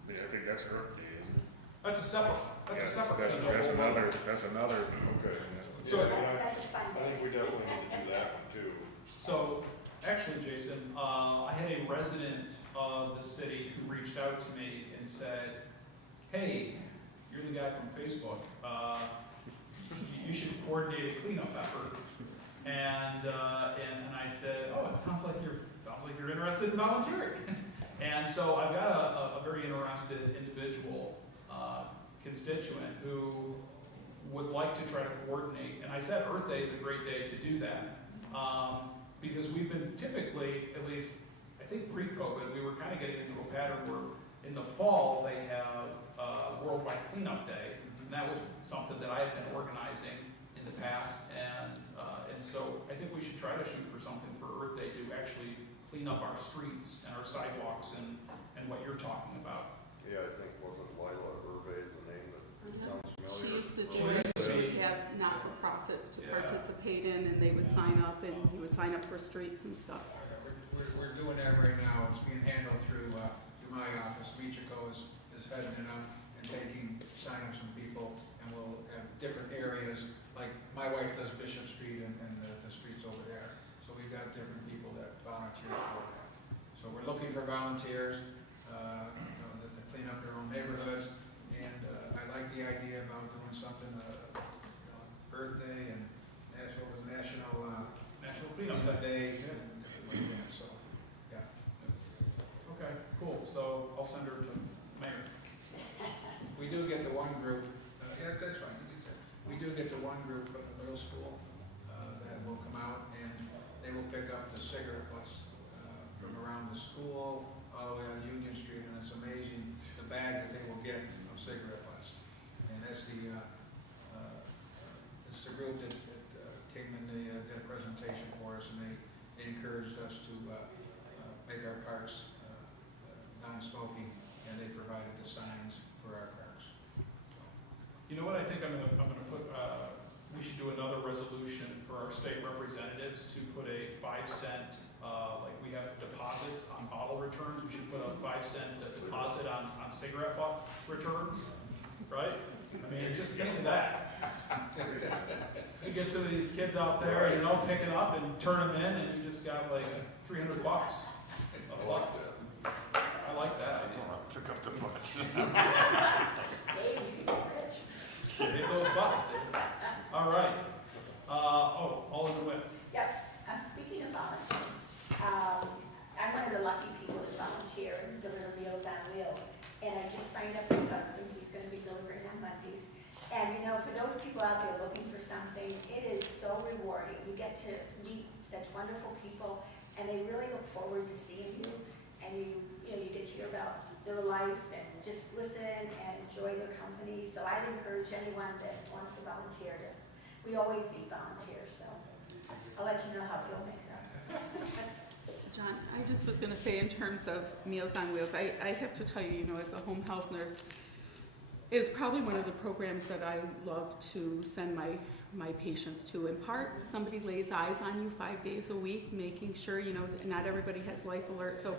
I think that's Earth Day, isn't it? That's a separate. That's a separate. That's another. Okay. So- Yeah, That's a fun I think we definitely need to do that one too. So, actually, Jason, I had a resident of the city who reached out to me and said, "Hey, you're the guy from Facebook. You should coordinate a cleanup effort." And I said, "Oh, it sounds like you're interested in volunteering." And so I've got a very interested individual constituent who would like to try to coordinate. And I said Earth Day is a great day to do that. Because we've been typically, at least I think pre-COVID, we were kind of getting into a pattern where in the fall they have Worldwide Cleanup Day. And that was something that I had been organizing in the past. And so I think we should try to shoot for something for Earth Day to actually clean up our streets and our sidewalks and what you're talking about. Yeah, I think, wasn't Lila Hervé is the name that sounds She familiar? used to have not-for-profits to Yeah. participate in, and they would sign up, and he would sign up for streets and stuff. We're doing that right now. It's being handled through my office. Michiko is heading it up and sign-ups from people, and we'll have different areas, like my wife does Bishop Street and the streets over there. So we've got different people that volunteer for that. So we're looking for volunteers to clean up their own neighborhoods, and I like the idea about doing something, Earth Day and National Cleanup Day. Day, and like that, so, yeah. Okay, cool. So I'll send her to Mayor. We do get the one group, yeah, that's fine, you can say. We do get the one group from the middle school that will come out, and they will pick up the cigarette butts from around the school, all the way on Union Street, and it's amazing the bag that they will get of cigarette butts. And that's it's the group that came in, did a presentation for us, and they encouraged us to make our parks non-smoking, and they provided the signs for our parks. You know what I think I'm gonna put, we should do another resolution for our state representatives to put a 5-cent, like we have deposits on bottle returns, we should put a 5-cent deposit on cigarette butt returns, right? I mean, just think of that. You get some of these kids out there, you know, pick it up and turn them in, and you just got like $300 of butts. I like that idea. Pick up the butt. Save those butts, Dave. All right. Alderman Witt. Yep, speaking of volunteers, I'm one of the lucky people to volunteer and deliver Meals on Wheels. And I just signed up with my husband, he's gonna be delivering on Mondays. And you know, for those people out there looking for something, it is so rewarding. You get to meet such wonderful people, and they really look forward to seeing you. And you get to hear about their life and just listen and enjoy their company. So I'd encourage anyone that wants to volunteer to. We always need volunteers, so I'll let you know how Bill makes out. John, I just was gonna say, in terms of Meals on Wheels, I have to tell you, you know, as a home health nurse, is probably one of the programs that I love to send my patients to. In part, somebody lays eyes on you 5 days a week, making sure, you know, not everybody has Life Alert. So,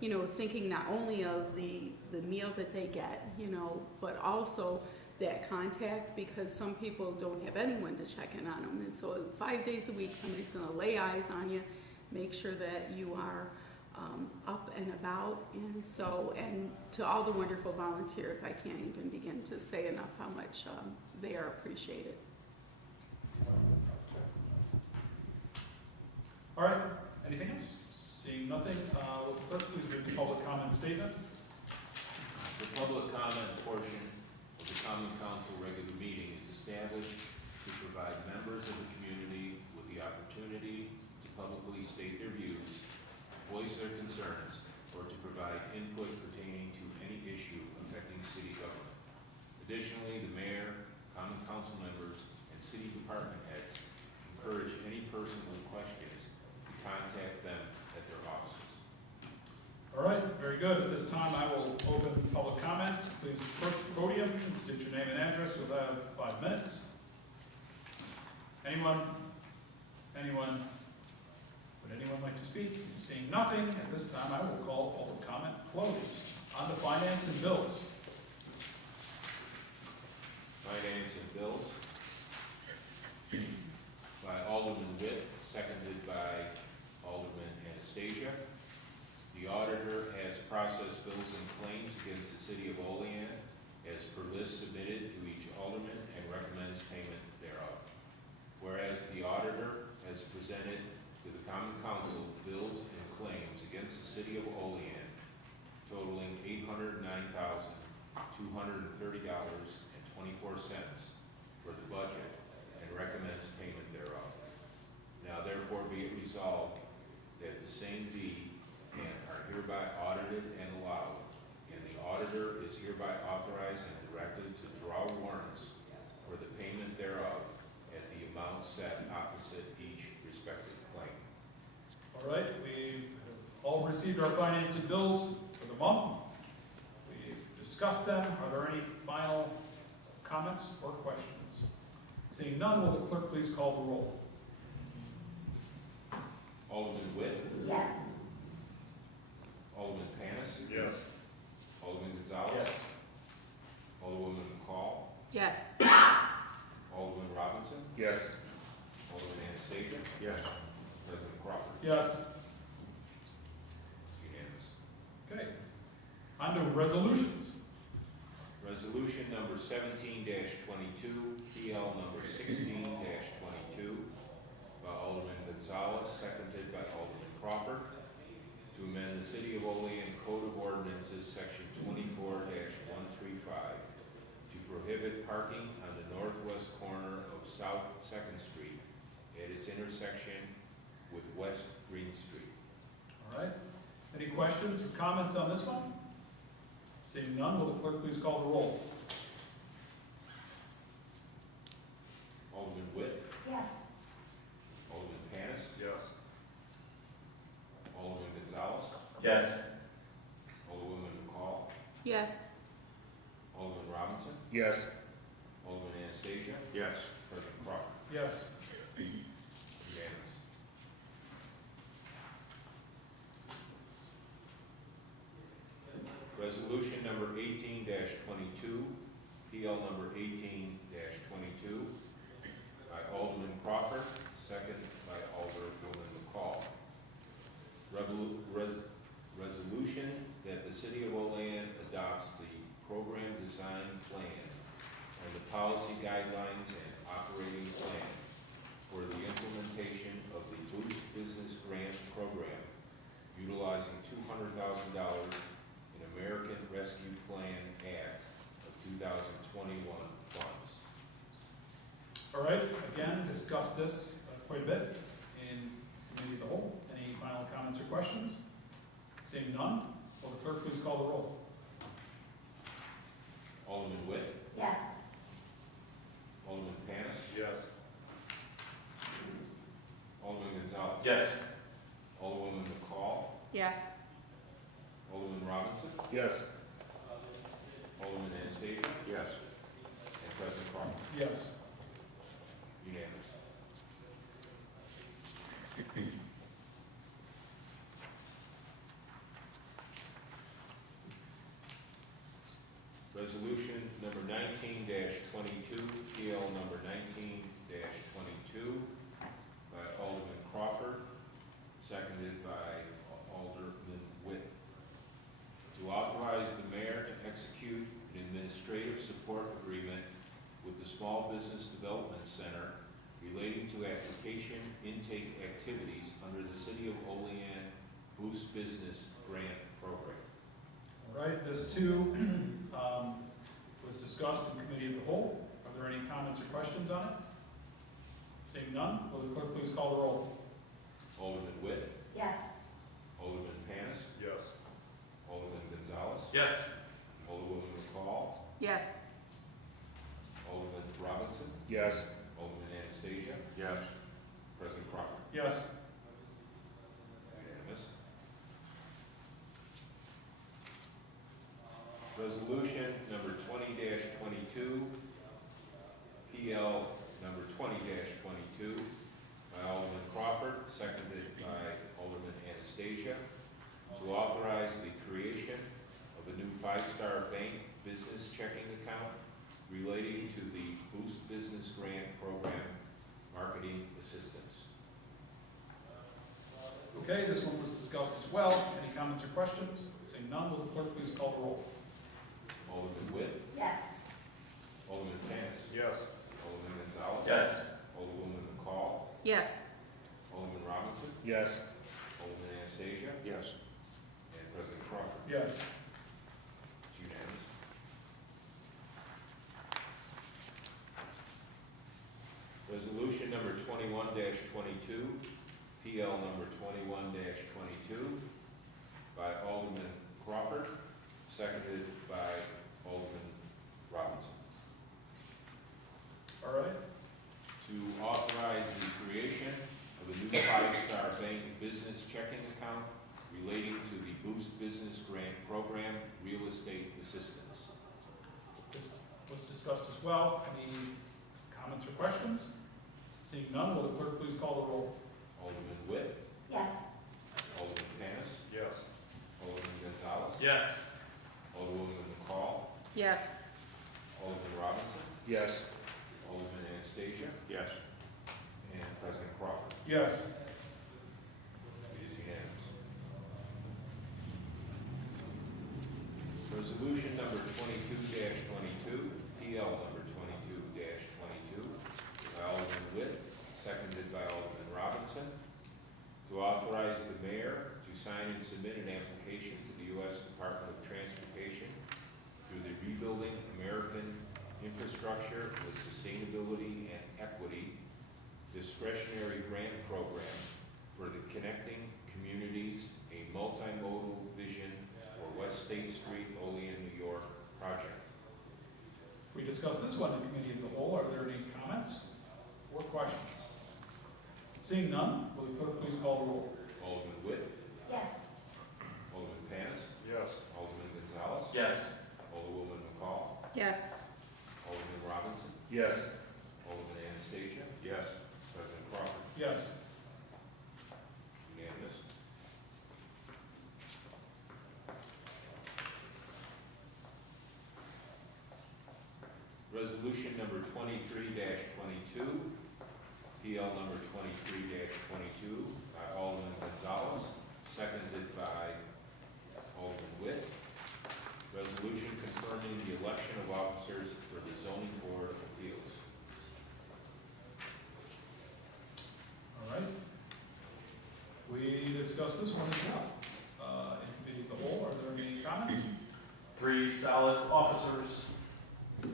you know, thinking not only of the meal that they get, you know, but also that contact, because some people don't have anyone to check in on them. And so 5 days a week, somebody's gonna lay eyes on you, make sure that you are up and about. And so, and to all the wonderful volunteers, I can't even begin to say enough how much they are appreciated. All right, anything else? Seeing nothing, will the clerk please read the public comment statement? The public comment portion of the Common Council regular meeting is established to provide members of the community with the opportunity to publicly state their views, voice their concerns, or to provide input pertaining to any issue affecting city government. Additionally, the mayor, Common Council members, and city department heads encourage any person with questions to contact them at their offices. All right, very good. At this time, I will open public comment. Please approach the podium, state your name and address. We'll have 5 minutes. Anyone? Would anyone like to speak? Seeing nothing, at this time, I will call public comment closed. On to finance and bills. Finance and bills by Alderman Witt, seconded by Alderman Anastasia. The auditor has processed bills and claims against the city of Olean as per list submitted to each alderman and recommends payment thereof. Whereas the auditor has presented to the Common Council bills and claims against the city of Olean totaling $809,230.24 for the budget and recommends payment thereof. Now therefore be it resolved that the same be and are hereby audited and allowed, and the auditor is hereby authorized and directed to draw warrants for the payment thereof at the amount set opposite each respective claim. All right, we have all received our finance and bills for the month. We've discussed them. Are there any final comments or questions? Seeing none, will the clerk please call the roll? Alderman Witt, Yes. Alderman Panis, Yes. Alderman Gonzalez, Alderwoman McCall, Yes. Alderman Robinson, Yes. Alderman Anastasia, Yes. President Crawford. Yes. Unanimous. Okay. On to resolutions. Resolution number 17-22, PL number 16-22, by Alderman Gonzalez, seconded by Alderman Crawford, to amend the City of Olean Code of Ordinances, Section 24-135, to prohibit parking on the northwest corner of South Second Street at its intersection with West Green Street. All right. Any questions or comments on this one? Seeing none, will the clerk please call the roll? Alderman Witt, Yes. Alderman Panis, Yes. Alderman Gonzalez, Yes. Alderwoman McCall, Yes. Alderman Robinson, Yes. Alderman Anastasia, Yes. President Crawford. Yes. Unanimous. Resolution number 18-22, PL number 18-22, by Alderman Crawford, second by Alderwoman McCall. Resolution that the City of Olean adopts the program design plan and the policy guidelines and operating plan for the implementation of the Boost Business Grant Program, utilizing $200,000 in American Rescue Plan Act of 2021 funds. All right. Again, discussed this quite a bit in committee of the whole. Any final comments or questions? Seeing none, will the clerk please call the roll? Alderman Witt, Yes. Alderman Panis, Yes. Alderman Gonzalez. Yes. Alderwoman McCall, Yes. Alderman Robinson, Yes. Alderman Anastasia, Yes. and President Crawford. Yes. Unanimous. Resolution number 19-22, PL number 19-22, by Alderman Crawford, seconded by Alderman Witt, to authorize the mayor to execute an administrative support agreement with the Small Business Development Center relating to application intake activities under the City of Olean Boost Business Grant Program. All right. This too was discussed in committee of the whole. Are there any comments or questions on it? Seeing none, will the clerk please call the roll? Alderman Witt, Yes. Alderman Panis, Yes. Alderman Gonzalez, Yes. Alderwoman McCall, Yes. Alderman Robinson, Yes. Alderman Anastasia, Yes. President Crawford. Yes. Unanimous. Resolution number 20-22, PL number 20-22, by Alderman Crawford, seconded by Alderman Anastasia, to authorize the creation of a new five-star bank business checking account relating to the Boost Business Grant Program marketing assistance. Okay, this one was discussed as well. Any comments or questions? Seeing none, will the clerk please call the roll? Alderman Witt, Yes. Alderman Panis, Yes. Alderman Gonzalez. Yes. Alderwoman McCall, Yes. Alderman Robinson, Yes. Alderman Anastasia, Yes. and President Crawford. Yes. It's unanimous. Resolution number 21-22, PL number 21-22, by Alderman Crawford, seconded by Alderman Robinson. All right. To authorize the creation of a new five-star bank business checking account relating Business Grant Program, Real Estate Assistance. This was discussed as well. Any comments or questions? Seeing none, will the clerk please call the roll? Alderman Witt, Yes. Alderman Panis, Yes. Alderman Gonzalez. Yes. Alderwoman McCall, Yes. Alderman Robinson, Yes. Alderman Anastasia, Yes. and President Crawford. Yes. It is unanimous. Resolution number 22-22, PL number 22-22, by Alderman Witt, seconded by Alderman Robinson, to authorize the mayor to sign and submit an application to the U.S. Department of Transportation through the Rebuilding American Infrastructure with Sustainability and Equity Discretionary Grant Program for the Connecting Communities, a Multimodal Vision for West State Street, Olean, New York project. We discussed this one in committee of the whole. Are there any comments or questions? Seeing none, will the clerk please call the roll? Alderman Witt, Yes. Alderman Panis, Yes. Alderman Gonzalez, Yes. Alderwoman McCall, Yes. Alderman Robinson, Yes. Alderman Anastasia, Yes. President Crawford. Yes. Unanimous. Resolution number 23-22, PL number 23-22, by Alderman Gonzalez, seconded by Alderman Witt. Resolution confirming the election of officers for the Zoning Board of Appeals. All right. We discussed this one as well. In committee of the whole, are there any comments? 3 solid officers. Who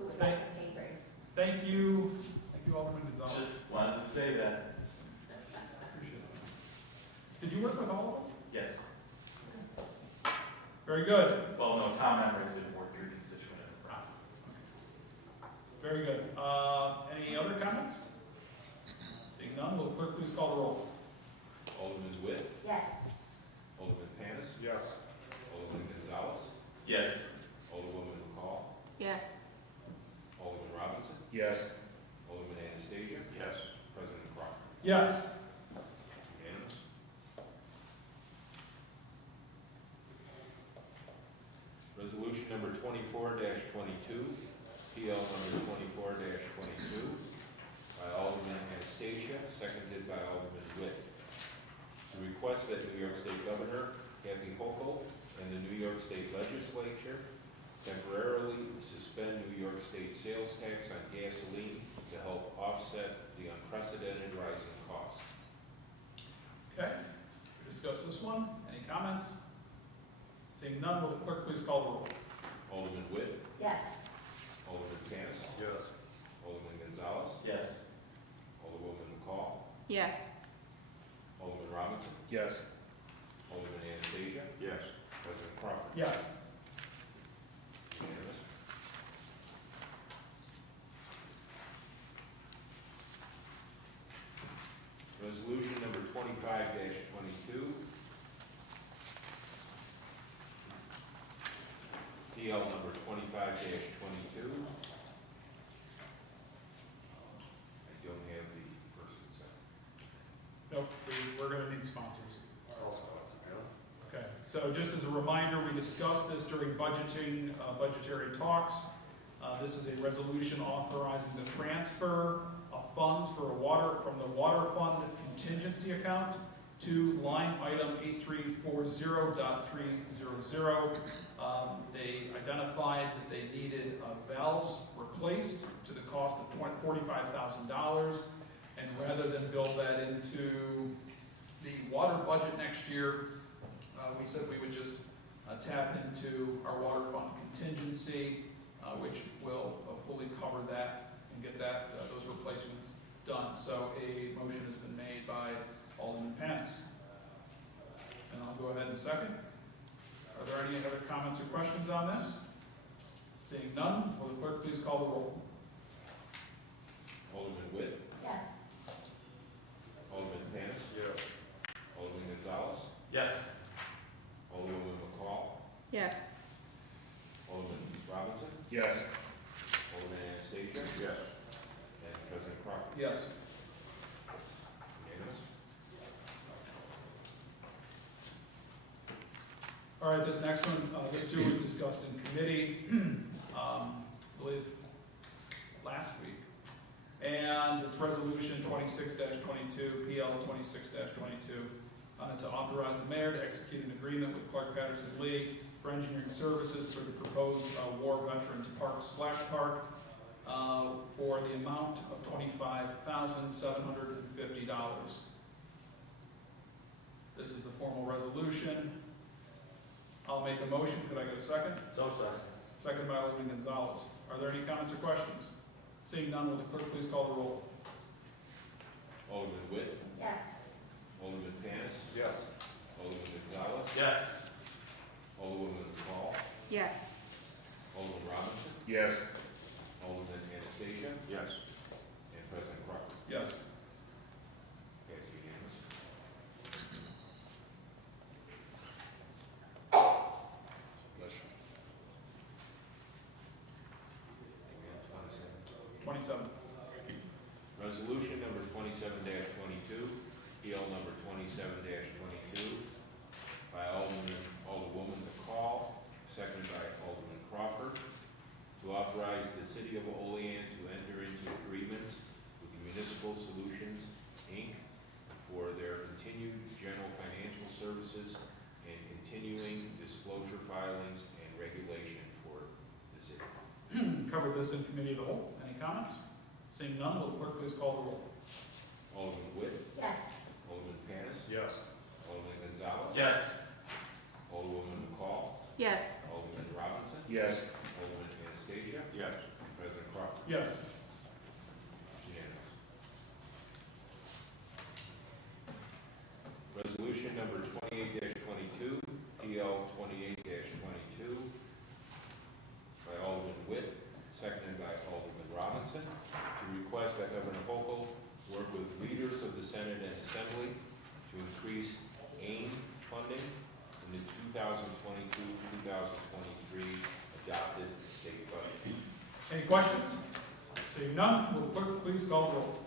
would like a pay raise? Thank you. Thank you, Alderman Gonzalez. Just wanted to say that. Appreciate it. Did you work with all of them? Yes. Very good. Well, no, Tom Emmerich did Ward 3 constituent in the front. Very good. Any other comments? Seeing none, will the clerk please call the roll? Alderman Witt, Yes. Alderman Panis, Yes. Alderman Gonzalez, Yes. Alderwoman McCall, Yes. Alderman Robinson, Yes. Alderman Anastasia, Yes. President Crawford. Yes. Unanimous. Resolution number 24-22, PL number 24-22, by Alderman Anastasia, seconded by Alderman Witt. To request that New York State Governor Kathy Hochul and the New York State Legislature temporarily suspend New York State sales tax on gasoline to help offset the unprecedented rising costs. Okay. We discussed this one. Any comments? Seeing none, will the clerk please call the roll? Alderman Witt, Yes. Alderman Panis, Yes. Alderman Gonzalez, Yes. Alderwoman McCall, Yes. Alderman Robinson, Yes. Alderman Anastasia, Yes. President Crawford. Yes. Unanimous. Resolution number 25-22, PL number 25-22. I don't have the first and second. Nope, we're going to need sponsors. I'll sponsor, yeah. Okay, so just as a reminder, we discussed this during budgeting, budgetary talks. This is a resolution authorizing the transfer of funds for from the water fund contingency account to line item 8340.300. They identified that they needed valves replaced to the cost of $45,000. And rather than build that into the water budget next year, we said we would just tap into our water fund contingency, which will fully cover that and get those replacements done. So a motion has been made by Alderman Panis. And I'll go ahead and second. Are there any other comments or questions on this? Seeing none, will the clerk please call the roll? Alderman Witt, Yes. Alderman Panis, Yes. Alderman Gonzalez, Yes. Yes. Alderman Robinson, Yes. Alderman Anastasia, Yes. and President Crawford. Yes. Unanimous? All right, this next one, this too was discussed in committee, I believe, last week. And it's resolution 26-22, PL 26-22, to authorize the mayor to execute an agreement with Clark Patterson Lee for engineering services for the proposed War Veterans Park Splash Park for the amount of $25,750. This is the formal resolution. I'll make a motion. Could I get a second? So second. Second by Alderman Gonzalez. Are there any comments or questions? Seeing none, will the clerk please call the roll? Alderman Witt, Yes. Alderman Panis, Yes. Alderman Gonzalez, Yes. Alderwoman McCall, Yes. Alderman Robinson, Yes. Alderman Anastasia, Yes. and President Crawford. Yes. Passed unanimous. Bless you. We have 27. 27. Resolution number 27-22, PL number 27-22, by Alderwoman McCall, seconded by Alderman Crawford, to authorize the city of Olean to enter into agreements with the Municipal Solutions, Inc. for their continued general financial services and continuing disclosure filings and regulation for the city. Covered this in committee of the whole. Any comments? Seeing none, will the clerk please call the roll? Alderman Witt, Yes. Alderman Panis, Yes. Alderman Gonzalez, Yes. Alderwoman McCall, Yes. Alderman Robinson, Yes. Alderman Anastasia, Yes. and President Crawford. Yes. Unanimous. Resolution number 28-22, PL 28-22, by Alderman Witt, seconded by Alderman Robinson, to request that Governor Hochul work with leaders of the Senate and Assembly to increase AIM funding in the 2022-2023 adopted state budget. Any questions? Seeing none, will the clerk please call the roll?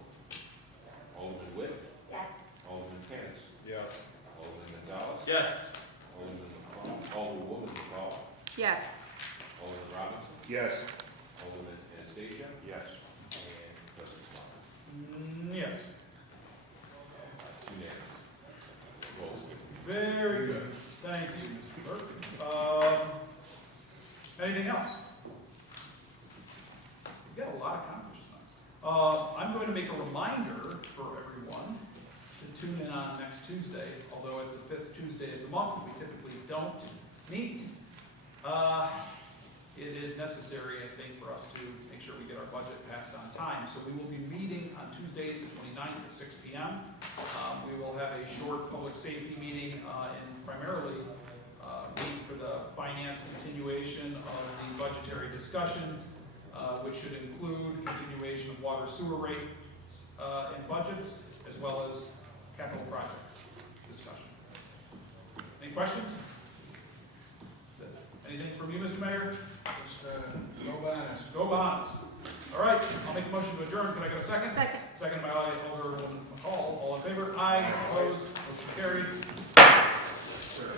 Alderman Witt, Yes. Alderman Panis, Yes. Alderman Gonzalez, Yes. Alderman McCall, Alderwoman McCall, Yes. Alderman Robinson, Yes. Alderman Anastasia, Yes. and President Crawford. Yes. Unanimous. Roll call. Very good. Thank you, Mr. Clerk. Anything else? We've got a lot accomplished tonight. I'm going to make a reminder for everyone to tune in on next Tuesday, although it's the 5th Tuesday of the month, we typically don't meet. It is necessary, I think, for us to make sure we get our budget passed on time. So we will be meeting on Tuesday, the 29th at 6 p.m. We will have a short public safety meeting and primarily meeting for the finance continuation of the budgetary discussions, which should include continuation of water sewer rates and budgets, as well as capital projects discussion. Any questions? Anything from you, Mr. Mayor? Just, go bananas. Go Bahamas. All right, I'll make a motion to adjourn. Can I get a second? Second. Second by Alderwoman McCall. All in favor? Aye. Opposed? Motion carried. Sir.